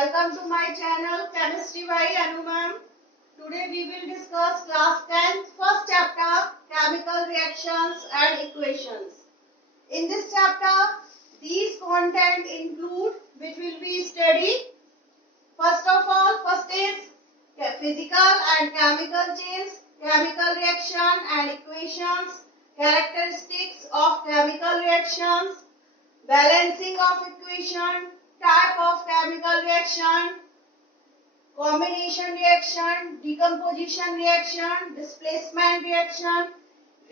Welcome to my channel Chemistry by Anu ma'am. Today we will discuss class 10 first chapter chemical reactions and equations. In this chapter these content include which will be studied. First is physical and chemical chains, chemical reaction and equations, characteristics of chemical reactions, balancing of equation, type of chemical reaction, combination reaction, decomposition reaction, displacement reaction,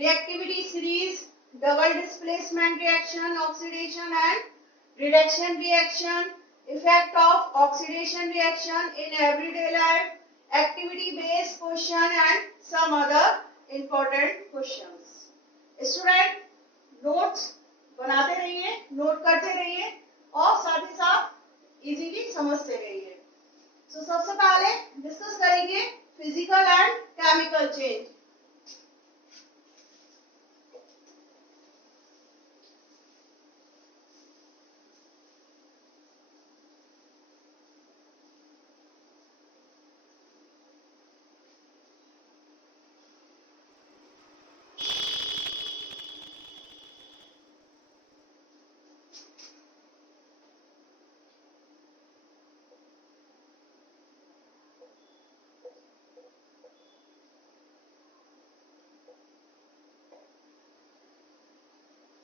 reactivity series, double displacement reaction, oxidation and reduction reaction, effect of oxidation reaction in everyday life, activity based question and some other important questions. Student, notes बनाते रहिए, नोट करते रहिए और साथ ही साथ इजीली समझते रहिए. सो सबसे पहले डिस्कस करेंगे physical and chemical change.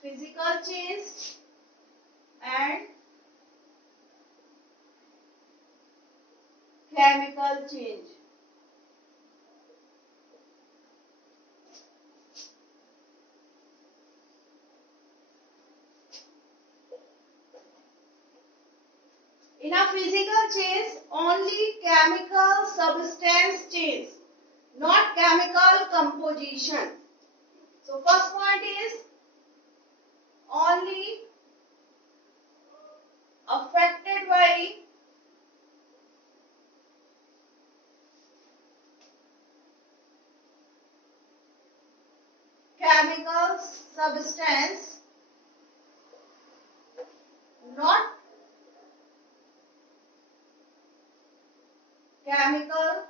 Physical change and chemical change. In a physical change, only chemical substance change, not chemical composition. So first point is only affected by chemical substance, not chemical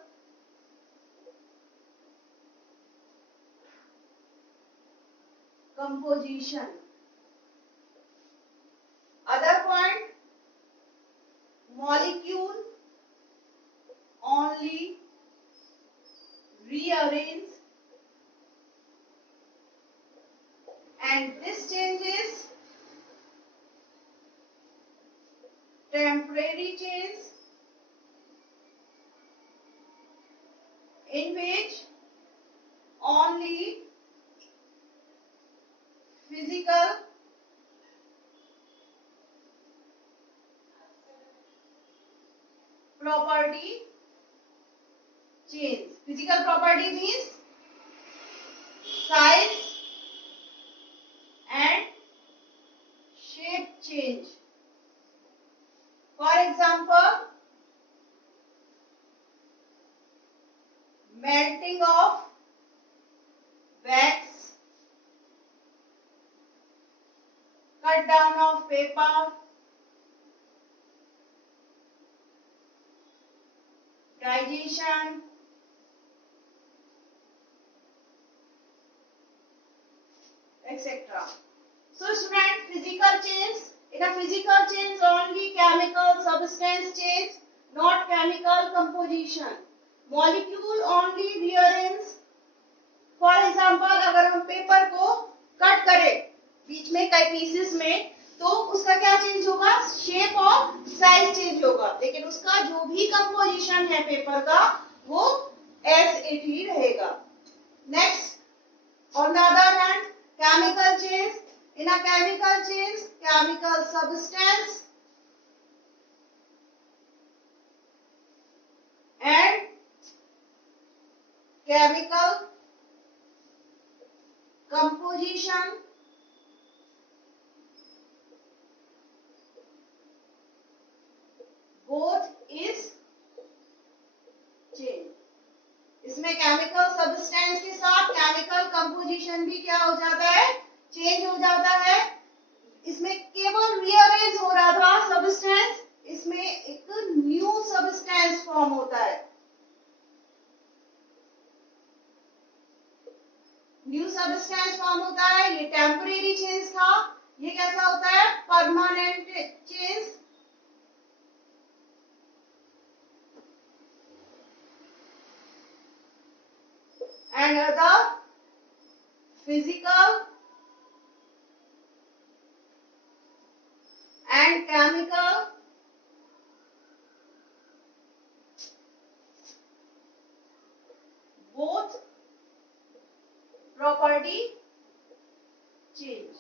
composition. Other point, molecule only rearrange and this change is temporary change in which only physical property change. Physical property means size and shape change. For example, melting of wax, cut down of paper, digestion, etc. So student, physical change. In a physical change only chemical substance change, not chemical composition. Molecule only rearrange. For example, अगर हम पेपर को कट करें बीच में कई पीसेस में तो उसका क्या चेंज होगा? शेप और साइज चेंज होगा, लेकिन उसका जो भी कंपोजिशन है पेपर का वो एज इट ही रहेगा. Next, on the other hand, chemical change. In a chemical change, chemical substance and chemical composition both is change. इसमें केमिकल सब्सटेंस के साथ केमिकल कंपोजिशन भी क्या हो जाता है? चेंज हो जाता है. इसमें केवल रीअरेंज हो रहा था सब्सटेंस, इसमें एक न्यू टेम्परेरी चेंज था, ये कैसा होता है? Permanent change. And other physical and chemical both property change.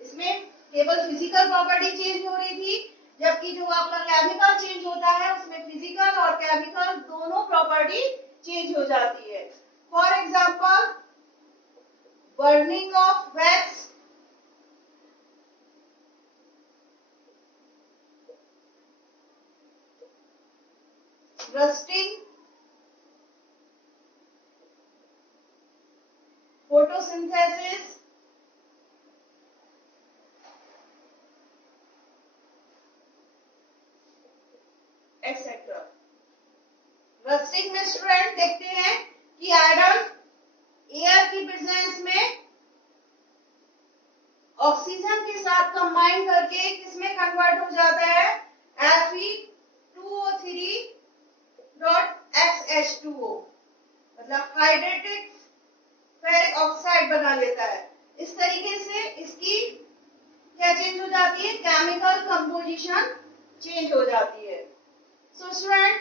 इसमें केवल फिजिकल प्रॉपर्टी चेंज हो रही थी, जबकि जो आपका केमिकल चेंज होता है उसमें फिजिकल और केमिकल दोनों प्रॉपर्टी चेंज हो जाती है। For example, burning of wax, rusting, photosynthesis, etcetera. Rusting में स्टूडेंट देखते हैं कि आयरन एयर की प्रेजेंस में ऑक्सीजन के साथ कंबाइन करके किसमें कन्वर्ट हो जाता है? Fe2O3.XH2O, मतलब हाइड्रेटेड फेरिक ऑक्साइड बना लेता है। इस तरीके से इसकी क्या चेंज हो जाती है? केमिकल कंपोजिशन चेंज हो जाती है। सो स्टूडेंट,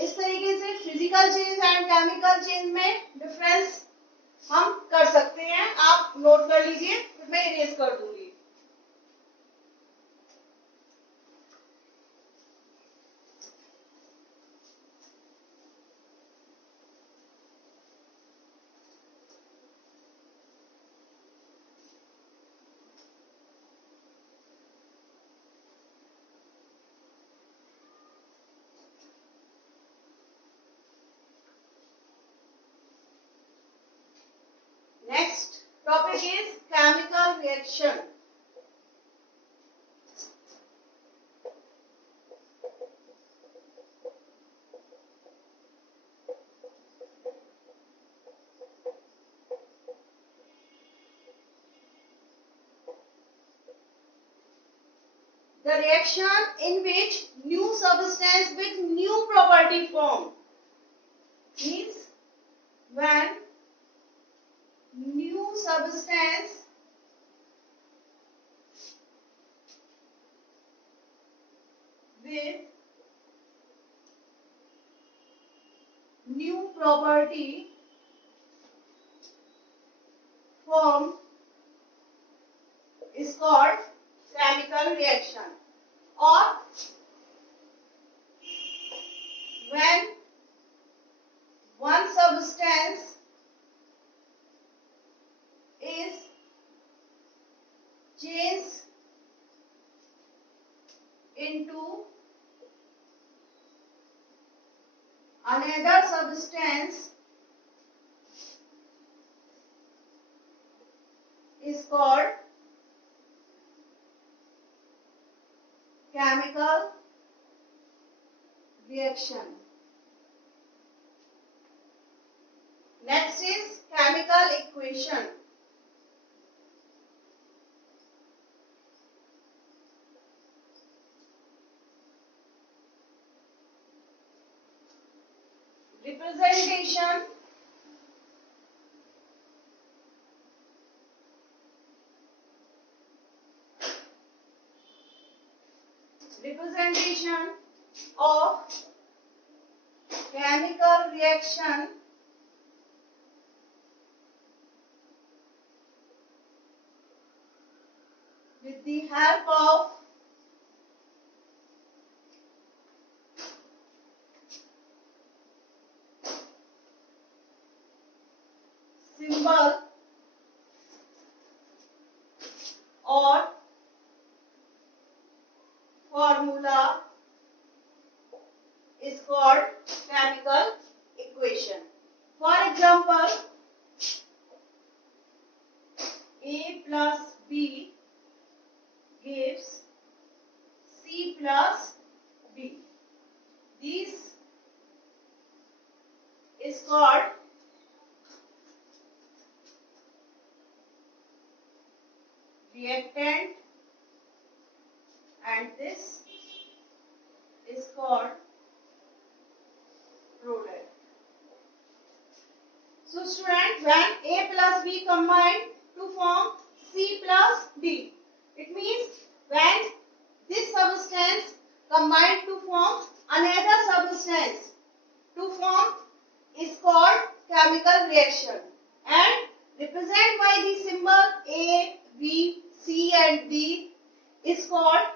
इस तरीके से physical change and chemical change में डिफरेंस हम कर सकते हैं। आप नोट कर लीजिए, फिर मैं इरेज कर दूंगी। Next topic is chemical reaction. The reaction in which new substance with new property form means when new substance with new property form is called chemical reaction, or when one substance is changed into another substance is called chemical reaction. Next is chemical equation. Representation of chemical reaction with the help of symbol or formula is called chemical equation. For example, A plus B gives C plus B. This is called reactant, and this is called product. So student, when A plus B combine to form C plus D, it means when this substance combine to form another substance to form is called chemical reaction and represented by the symbol A, B, C and D is called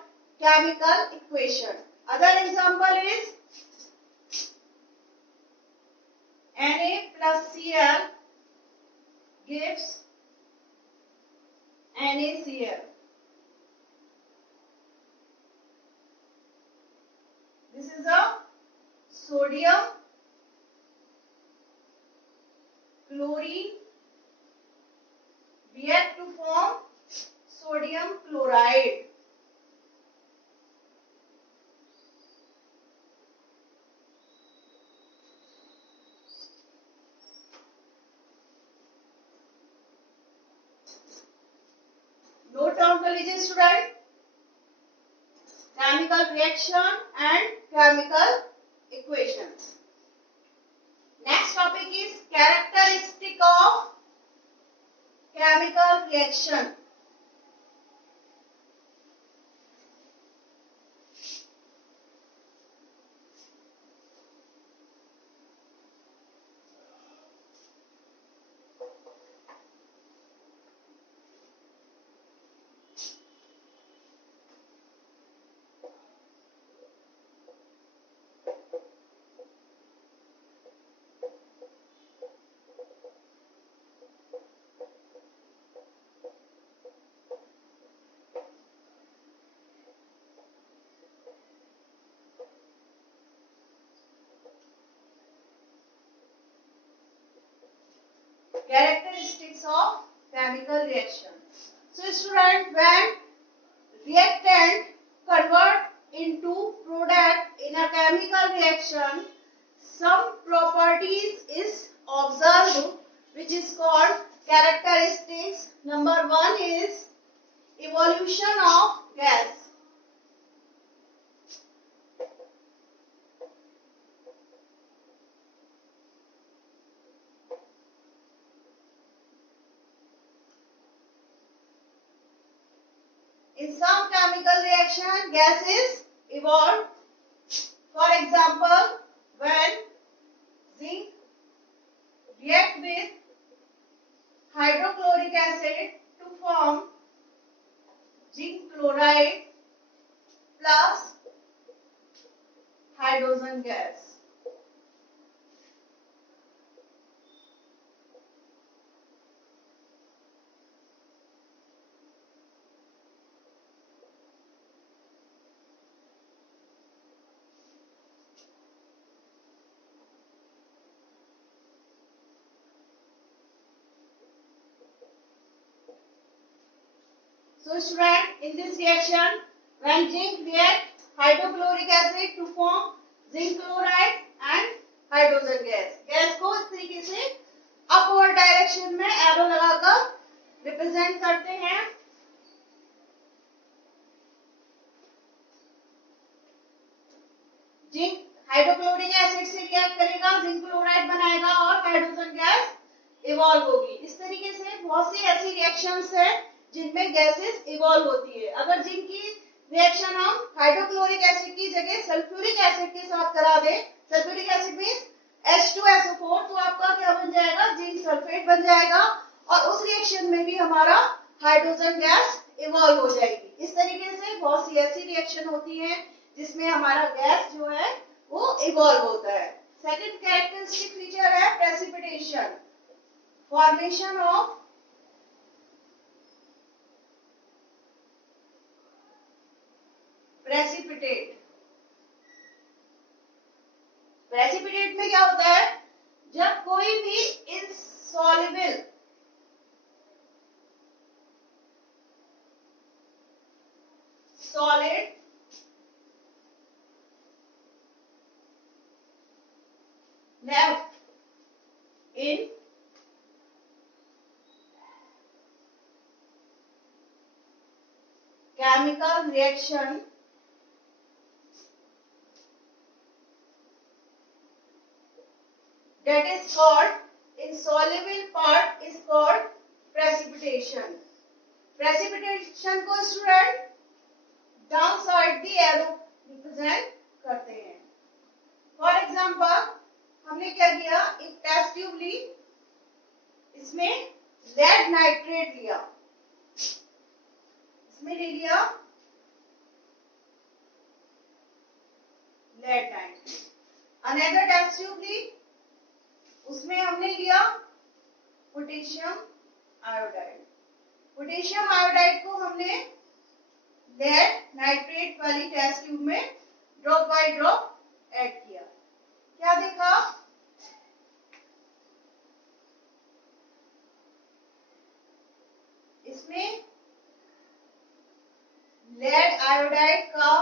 chemical equation. Other example is Na plus Cl gives NaCl. This is a sodium chlorine react to form sodium chloride. Note down कर लीजिए student, chemical reaction and chemical equations. Next topic is characteristic of chemical reaction. Characteristics of chemical reaction. So student, when reactant convert into product in a chemical reaction, some properties is observed which is called characteristics. Number one is evolution of gas. In some chemical reaction, gases evolve. For example, when zinc react with hydrochloric acid to form zinc chloride plus hydrogen gas. So student, in this reaction, when zinc react hydrochloric acid to form zinc chloride and hydrogen gas. Gas को इस तरीके से upward direction में एरो लगाकर रिप्रेजेंट करते हैं. Zinc hydrochloric acid से रिएक्ट करेगा, जिंक क्लोराइड बनाएगा और हाइड्रोजन गैस इवॉल्व होगी. इस तरीके से बहुत सी ऐसी रिएक्शंस है जिनमें गैसेस इवॉल्व होती है. अगर जिंक की रिएक्शन हम हाइड्रोक्लोरिक एसिड की जगह सल्फ्यूरिक एसिड के साथ करा दें, सल्फ्यूरिक एसिड मींस H2SO4, तो आपका क्या बन जाएगा, जिंक सल्फेट बन जाएगा और उस रिएक्शन में भी हमारा हाइड्रोजन गैस इवॉल्व हो जाएगी. इस तरीके से बहुत सी ऐसी रिएक्शन होती है जिसमें हमारा गैस जो है वो इवॉल्व होता है. सेकंड कैरेक्टरिस्टिक फीचर है precipitation, formation of precipitate. Precipitate में क्या होता है, जब कोई भी insoluble solid left in chemical reaction that is called insoluble part is called precipitation. Precipitation को स्टूडेंट डाउन साइड भी एरो रिप्रेजेंट करते हैं. फॉर एग्जांपल हमने क्या किया, एक टेस्ट ट्यूब ली, इसमें लेड नाइट्रेट लिया, इसमें ले लिया lead nitrate. Another test tube ली, उसमें हमने लिया पोटेशियम आयोडाइड. पोटेशियम आयोडाइड को हमने लेड नाइट्रेट वाली टेस्ट ट्यूब में ड्रॉप बाय ड्रॉप ऐड किया. क्या देखा, इसमें लेड आयोडाइड का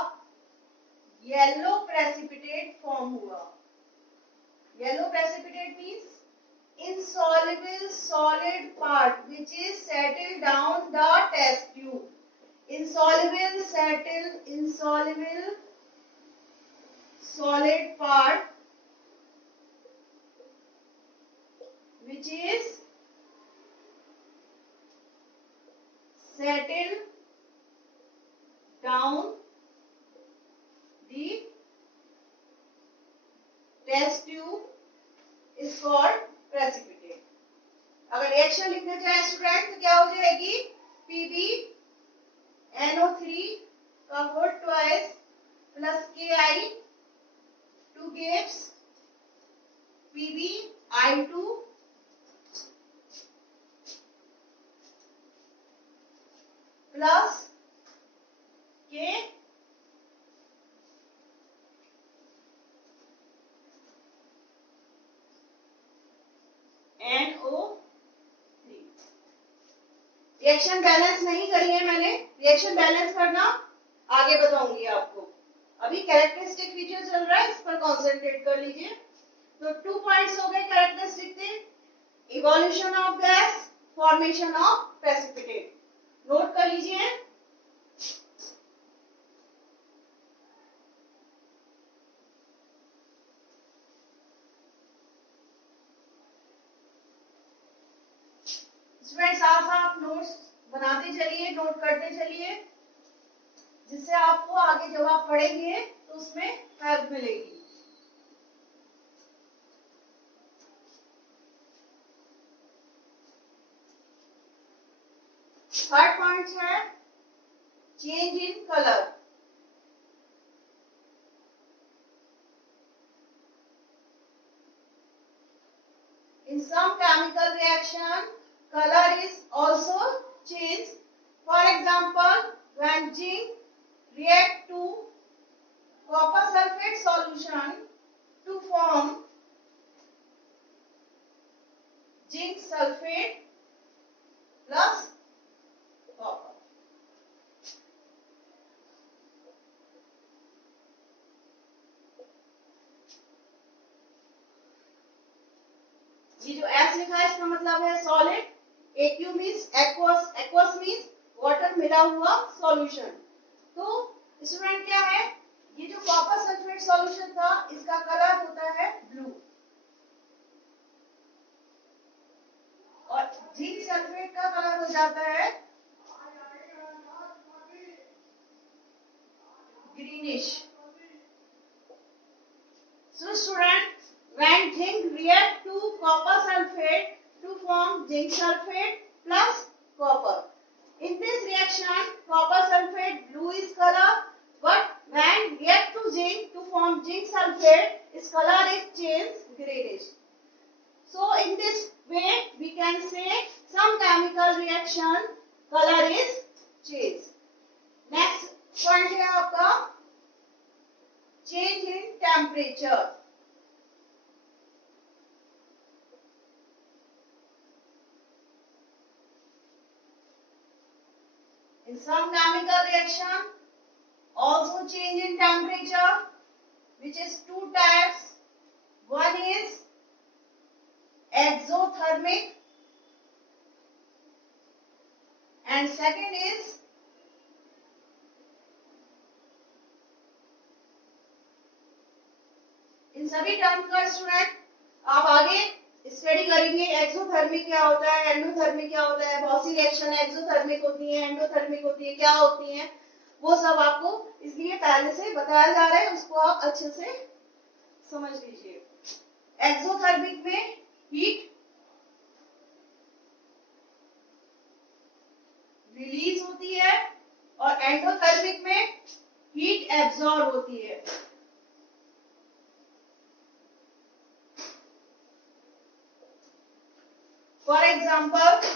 येलो प्रेसिपिटेट फॉर्म हुआ. Yellow precipitate means insoluble solid part which is settled down the test tube. Insoluble solid part which is settled down the test tube is called precipitate. अगर reaction लिखना चाहे student तो क्या हो जाएगी, PbNO3 का whole twice plus Ki two gives PbI2 plus K NO3. Reaction balance नहीं करी है मैंने, रिएक्शन बैलेंस करना आगे बताऊंगी आपको. अभी कैरेक्टरिस्टिक फीचर चल रहा है, इस पर कंसंट्रेट कर लीजिए. तो 2 पॉइंट्स हो गए कैरेक्टरिस्टिक के, evolution of gas, formation of precipitate. Note कर लीजिए. स्टूडेंट्स आप नोट्स बनाते चलिए, नोट करते चलिए, जिससे आपको आगे जब आप पढ़ेंगे तो उसमें हेल्प मिलेगी. थर्ड पॉइंट है change in colour. In some chemical reaction, color is also changed. For example, when zinc react to copper sulfate solution to form zinc sulfate plus copper. ये जो S लिखा है इसका मतलब है solid. AQ means aqueous, aqueous means water मिला हुआ सॉल्यूशन. तो स्टूडेंट क्या है, ये जो कॉपर सल्फेट सॉल्यूशन था इसका कलर होता है ब्लू, और जिंक सल्फेट का कलर हो जाता है greenish. So student, when zinc react to copper sulfate to form zinc sulfate plus copper. In this reaction, copper sulfate blue is color, but when react to zinc to form zinc sulfate, its color is changed greenish. So in this way, we can say some chemical reaction color is changed. Next point है आपका change in temperature. In some chemical reaction, also change in temperature, which is two types. One is exothermic and second is इन सभी टर्म का स्टूडेंट आप आगे स्टडी करेंगे। एक्सोथर्मिक क्या होता है, एंडोथर्मिक क्या होता है, बहुत सी रिएक्शन एक्सोथर्मिक होती है, एंडोथर्मिक होती है, क्या होती है, वो सब आपको इसलिए पहले से बताया जा रहा है, उसको आप अच्छे से समझ लीजिए। एक्सोथर्मिक में हीट रिलीज होती है और एंडोथर्मिक में हीट एब्जॉर्ब होती है। For example,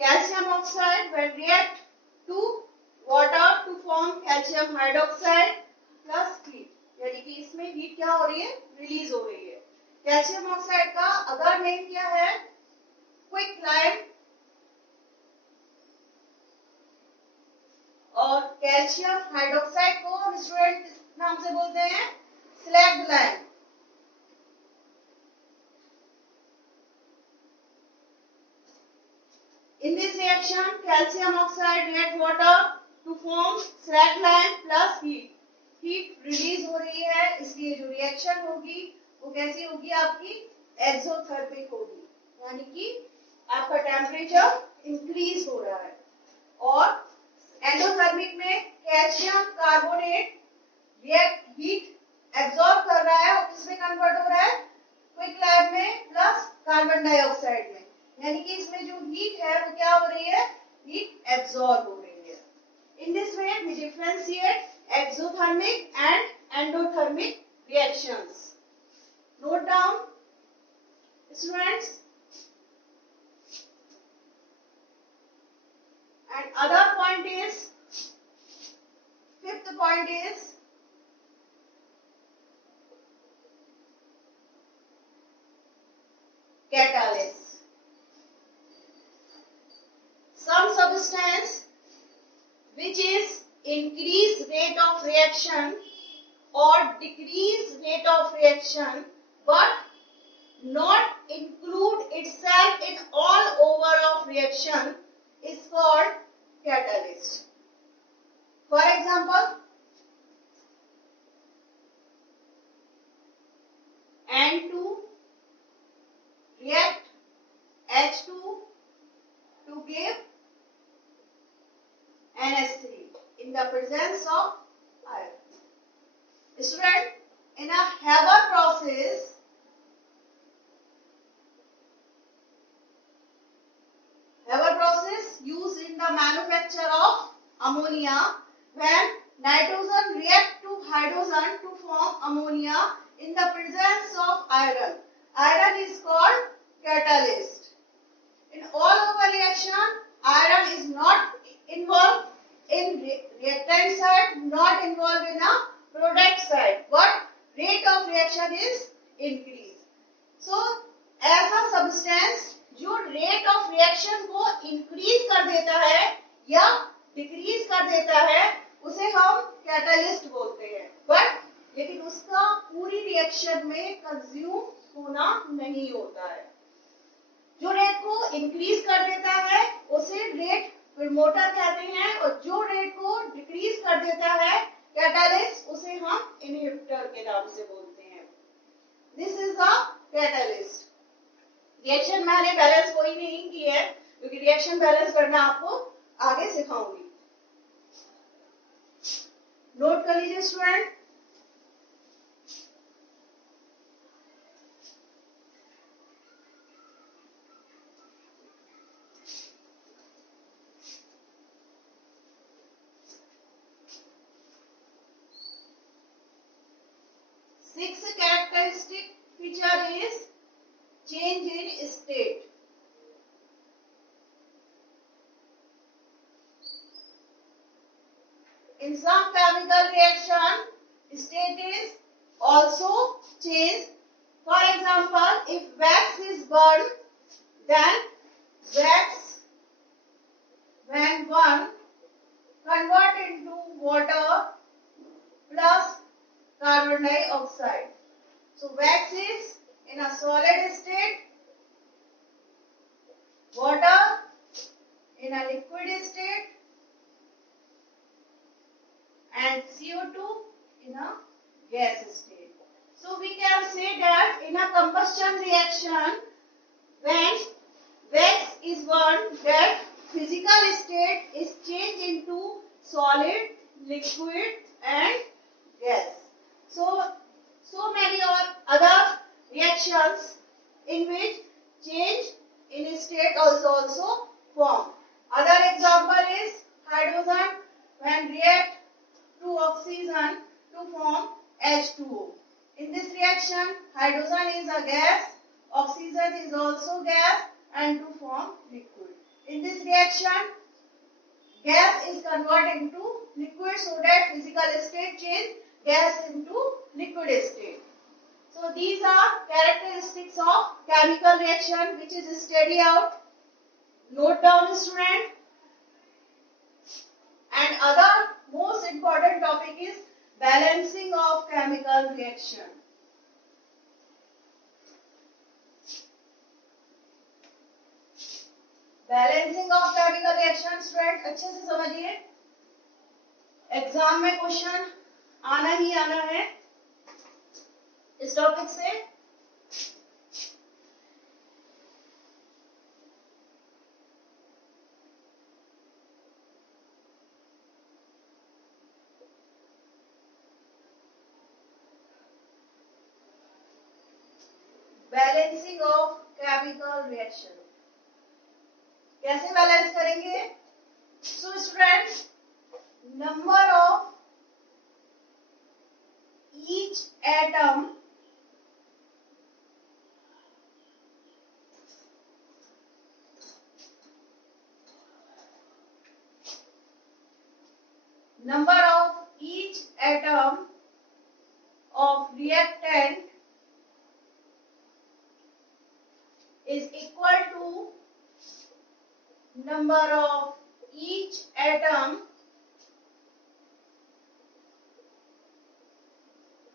calcium oxide will react to water to form calcium hydroxide plus heat, यानी कि इसमें हीट क्या हो रही है, रिलीज हो रही है। कैल्शियम ऑक्साइड का अदर नेम क्या है, क्विक लाइम, और कैल्शियम हाइड्रोक्साइड को स्टूडेंट किस नाम से बोलते हैं, slagged lime. In this reaction, calcium oxide react water to form slag lime plus heat. Heat release हो रही है, इसलिए जो रिएक्शन होगी वो कैसी होगी, आपकी एक्सोथर्मिक होगी, यानी कि आपका टेम्परेचर इंक्रीज हो रहा है। और एंडोथर्मिक में calcium carbonate react heat absorb कर रहा है और किसमें कन्वर्ट हो रहा है, क्विक लाइम में प्लस कार्बन डाइऑक्साइड में, यानी कि इसमें जो हीट है वो क्या हो रही है, हीट एब्जॉर्ब हो रही है। In this way we differentiate exothermic and endothermic reactions. Note down students. And other point is, fifth point is catalyst. Some substance which is increase rate of reaction or decrease rate of reaction but not include itself in all over of reaction is called catalyst. For example, N2 react H2 to give NH3 in the presence of iron. Student, in a Haber process, used in the manufacture of ammonia, when nitrogen react to hydrogen to form ammonia in the presence of iron. Iron is called catalyst. In all over reaction, iron is not involved in reactant side, not involved in a product side, but rate of reaction is increase. So, ऐसा substance जो rate of reaction को इंक्रीज कर देता है या डिक्रीज कर देता है उसे हम कैटलिस्ट बोलते हैं, बट लेकिन उसका पूरी रिएक्शन में कंज्यूम होना नहीं होता है। जो रेट को इंक्रीज कर देता है उसे रेट प्रमोटर कहते हैं और जो रेट को डिक्रीज कर देता है कैटलिस्ट उसे हम इनहिबिटर के नाम से बोलते हैं। This is a catalyst. Reaction मैंने बैलेंस कोई नहीं की है क्योंकि रिएक्शन बैलेंस करना आपको आगे सिखाऊंगी। नोट कर लीजिए student. Sixth characteristic feature is change in state. also change. For example, if wax is burned, then wax when burned convert into water plus carbon dioxide. So wax is in a solid state, water in a liquid state, and CO2 in a gas state. So we can say that in a combustion reaction, when wax is burned, that physical state is changed into solid, liquid and gas. So many other reactions in which change in state also form. Other example is hydrogen when react to oxygen to form H2O. In this reaction, hydrogen is a gas, oxygen is also gas, and to form liquid. In this reaction, gas is converted into liquid so that physical state change gas into liquid state. So these are characteristics of chemical reaction which is studied out. Note down, student. And other most important topic is balancing of chemical reaction. Balancing of chemical reaction student अच्छे से समझिए, एग्जाम में क्वेश्चन आना ही आना है इस टॉपिक से। Balancing of chemical reaction कैसे बैलेंस करेंगे? So students, number of each atom of reactant is equal to number of each atom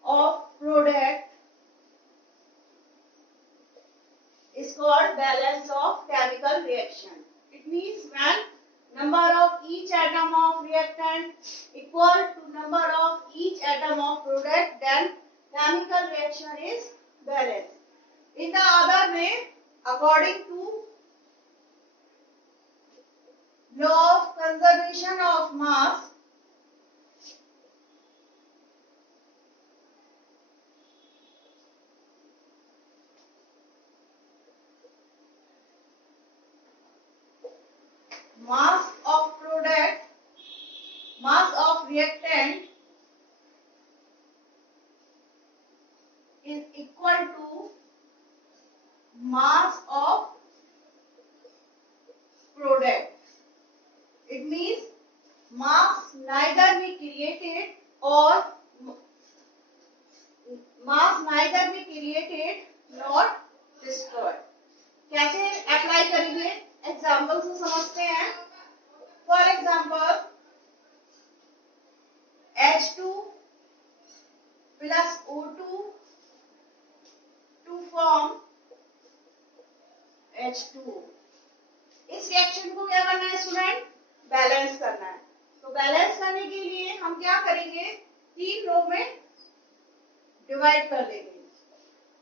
of product is called balance of chemical reaction. It means when number of each atom of reactant equal to number of each atom of product, then chemical reaction is balanced. In the other way, according to law of conservation of mass, mass of product, mass of reactant is equal to mass of product. It means mass neither be created or nor destroyed. कैसे अप्लाई करेंगे? एग्जाम्पल से समझते हैं। For example H2 plus O2 to form H2O. इस रिएक्शन को क्या करना है स्टूडेंट? बैलेंस करना है। तो बैलेंस करने के लिए हम क्या करेंगे? तीन रो में डिवाइड कर देंगे।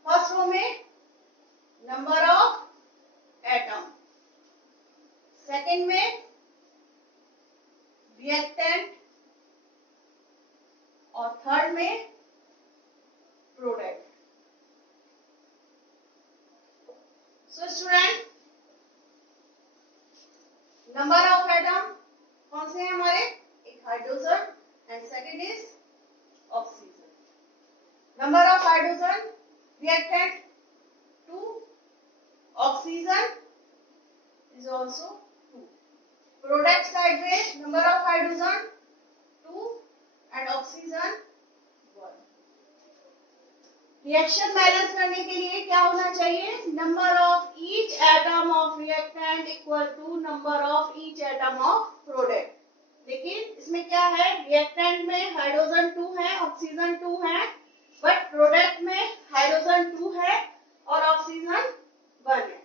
फर्स्ट रो में नंबर ऑफ एटम, सेकेंड में रिएक्टेंट और थर्ड में product. So student, number of atom कौन से हैं हमारे? एक hydrogen and second is oxygen. Number of hydrogen reactant 2, oxygen is also 2. Product side में number of hydrogen 2 and oxygen 1. Reaction बैलेंस करने के लिए क्या होना चाहिए? Number of each atom of reactant equal to number of each atom of product. लेकिन इसमें क्या है, रिएक्टेंट में हाइड्रोजन 2 है, ऑक्सीजन 2 है, बट प्रोडक्ट में हाइड्रोजन 2 है और ऑक्सीजन 1 है।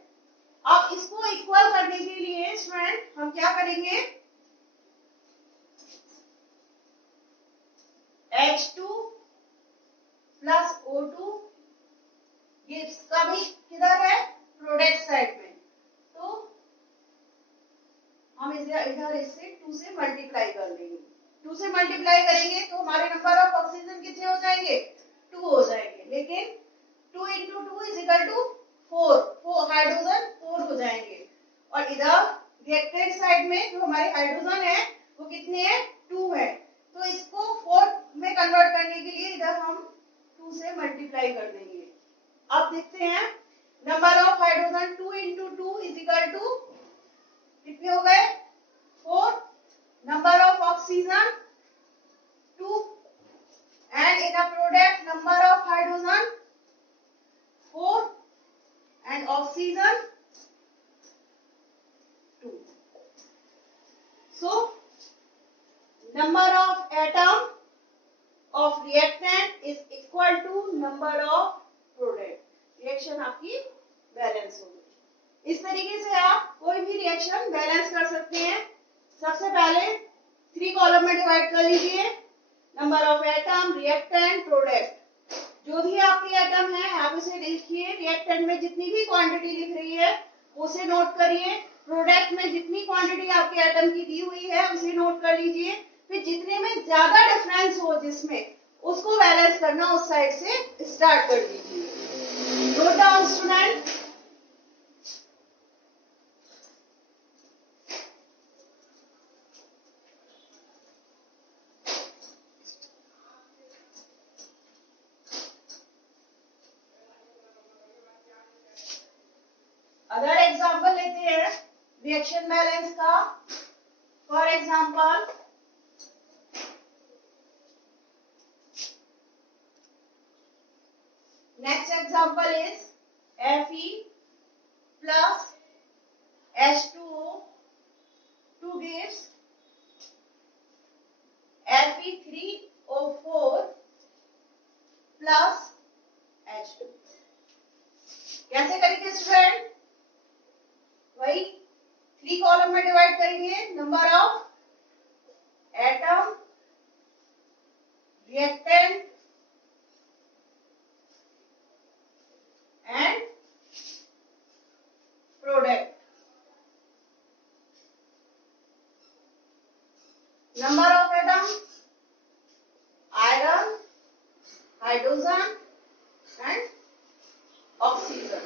अब इसको इक्वल करने के लिए स्टूडेंट हम क्या करेंगे, H2 प्लस O2 गिव्स, कभी किधर है, प्रोडक्ट साइड में, तो हम इधर इससे 2 से मल्टीप्लाई कर देंगे। 2 से मल्टीप्लाई करेंगे तो हमारे नंबर ऑफ ऑक्सीजन कितने हो जाएंगे, 2 हो जाएंगे। लेकिन 2 into 2 is equal to 4, हाइड्रोजन 4 हो जाएंगे। और इधर रिएक्टेंट साइड में जो हमारे हाइड्रोजन है वो कितने हैं, 2 है। तो इसको 4 में कन्वर्ट करने के लिए इधर हम 2 से मल्टीप्लाई कर देंगे। अब देखते हैं, नंबर ऑफ हाइड्रोजन 2 into 2 is equal to कितने हो गए, 4, number of oxygen 2 and in a product number of hydrogen 4 and oxygen 2. So number of atom of reactant is equal to number of product. Reaction आपकी बैलेंस हो गई। इस तरीके से आप कोई भी रिएक्शन बैलेंस कर सकते हैं। सबसे पहले 3 कॉलम में डिवाइड कर लीजिए, number of atom, reactant, product. जो भी आपके एटम है आप उसे लिखिए, रिएक्टेंट में जितनी भी क्वांटिटी लिख रही है उसे नोट करिए, प्रोडक्ट में जितनी क्वांटिटी आपके एटम की दी हुई है उसे नोट कर लीजिए। फिर जितने में ज्यादा डिफरेंस हो जिसमें, उसको बैलेंस करना उस साइड से स्टार्ट कर दीजिए। Note down student. Other example लेते हैं रिएक्शन बैलेंस का। For example, next example is Fe plus H2O 2 gives Fe3O4 plus H2। कैसे करेंगे स्टूडेंट, वही 3 कॉलम में डिवाइड करेंगे, number of atom, reactant and product. Number of atom, iron, hydrogen and oxygen.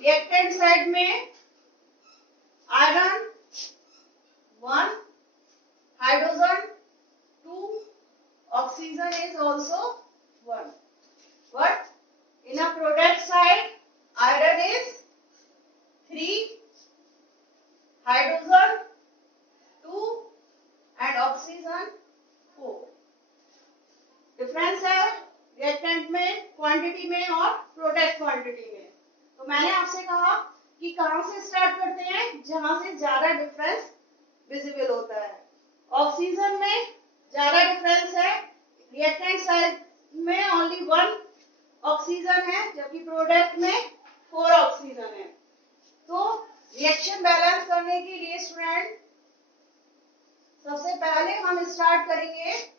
Reactant side में आयरन 1, हाइड्रोजन 2, oxygen is also 1, but in a product side iron is 3, hydrogen 2 and oxygen 4। डिफरेंस है रिएक्टेंट में क्वांटिटी में और प्रोडक्ट क्वांटिटी में। तो मैंने आपसे कहा कि कहां से स्टार्ट करते हैं, जहां से ज्यादा डिफरेंस विजिबल होता है। ऑक्सीजन में ज्यादा डिफरेंस है, रिएक्टेंट साइड में ओनली 1 ऑक्सीजन है जबकि प्रोडक्ट में 4 ऑक्सीजन है। तो रिएक्शन बैलेंस करने के लिए स्टूडेंट सबसे पहले हम स्टार्ट करेंगे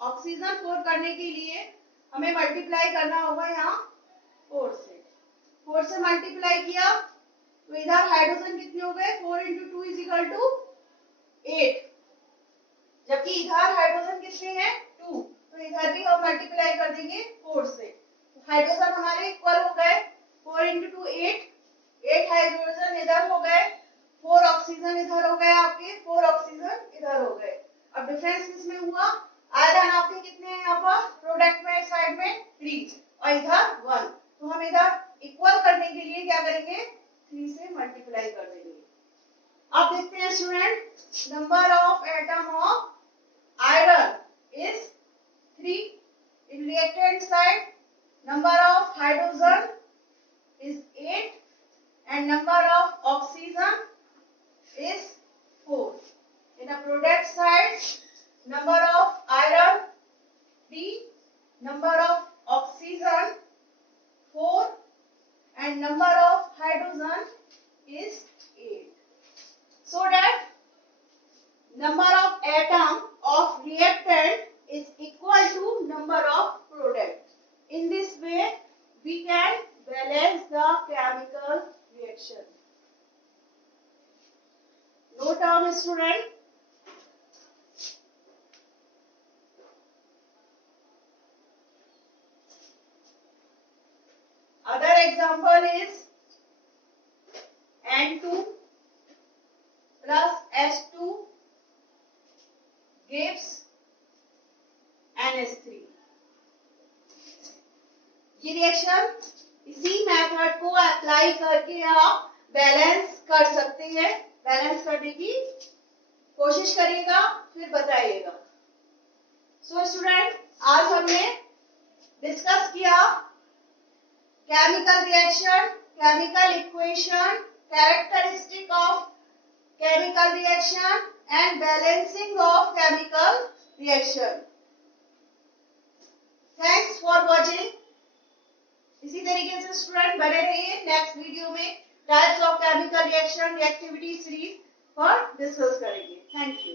ऑक्सीजन 4 करने के लिए हमें मल्टीप्लाई करना होगा यहाँ 4 से। 4 से मल्टीप्लाई किया तो इधर हाइड्रोजन कितने हो गए, 4 into 2 is equal to 8, जबकि इधर हाइड्रोजन कितने हैं 2, तो इधर भी हम मल्टीप्लाई कर देंगे 4 से। हाइड्रोजन हमारे इक्वल हो गए, 4 into 2 8, 8 हाइड्रोजन इधर हो गए, 4 ऑक्सीजन इधर हो गए, आपके 4 ऑक्सीजन इधर हो गए। अब डिफरेंस किसमें हुआ, आयरन आपके कितने हैं यहाँ पर प्रोडक्ट में साइड में 3 और इधर 1, तो हम इधर इक्वल करने के लिए क्या करेंगे, 3 से मल्टीप्लाई कर देंगे। अब देखते हैं student, number of atom of iron is 3 in reactant side, number of hydrogen is 8 and number of oxygen is 4. In a product side, number of iron 3, number of oxygen 4 and number of hydrogen is 8. So that number of atom of reactant is equal to number of product. In this way, we can balance the chemical reaction. Note down, student. Other example is N2 plus H2 gives NH3. ये रिएक्शन इसी मेथड को अप्लाई करके आप बैलेंस कर सकते हैं। बैलेंस करने की कोशिश करिएगा, फिर बताइएगा। सो स्टूडेंट, आज हमने डिस्कस किया chemical reaction, chemical equation, characteristic of chemical reaction and balancing of chemical reaction. Thanks for watching. इसी तरीके से स्टूडेंट बने रहिए, नेक्स्ट वीडियो में types of chemical reaction reactivity series पर डिस्कस करेंगे। Thank you.